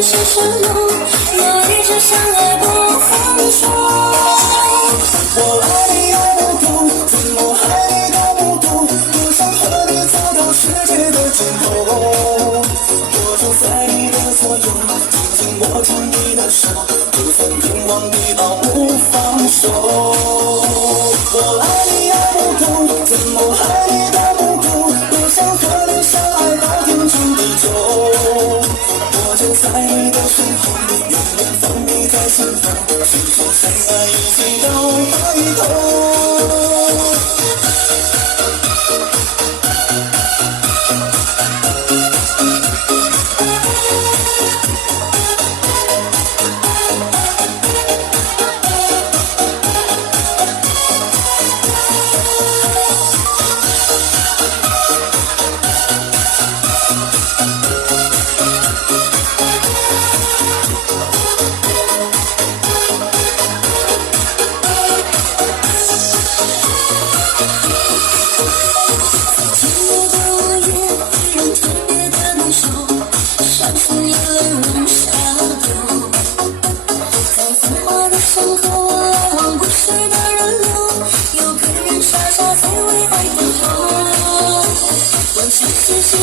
是什么？要一直相爱不放手。我爱你爱不够，怎么还你都不懂？多想和你走到世界的尽头。我就在你的左右，紧紧握住你的手，就算天荒地老不放手。我爱你爱不够，怎么还你都不够？多想和你相爱到天长地久。我就在你的身后，永远放你在心头，心手相爱一起到白头。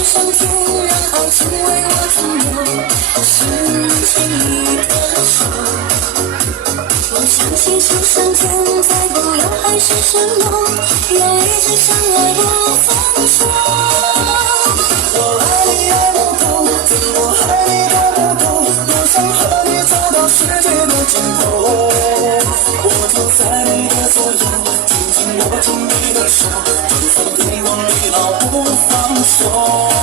上天让爱情为我停留，是牵你的手。我相信是上天，再不要海誓山盟，要一直相爱不放手。我爱你爱不够，怎么爱你都不够，多想和你走到世界的尽头。我就在你的左右，紧紧握住你的手，就算天荒地老不放手。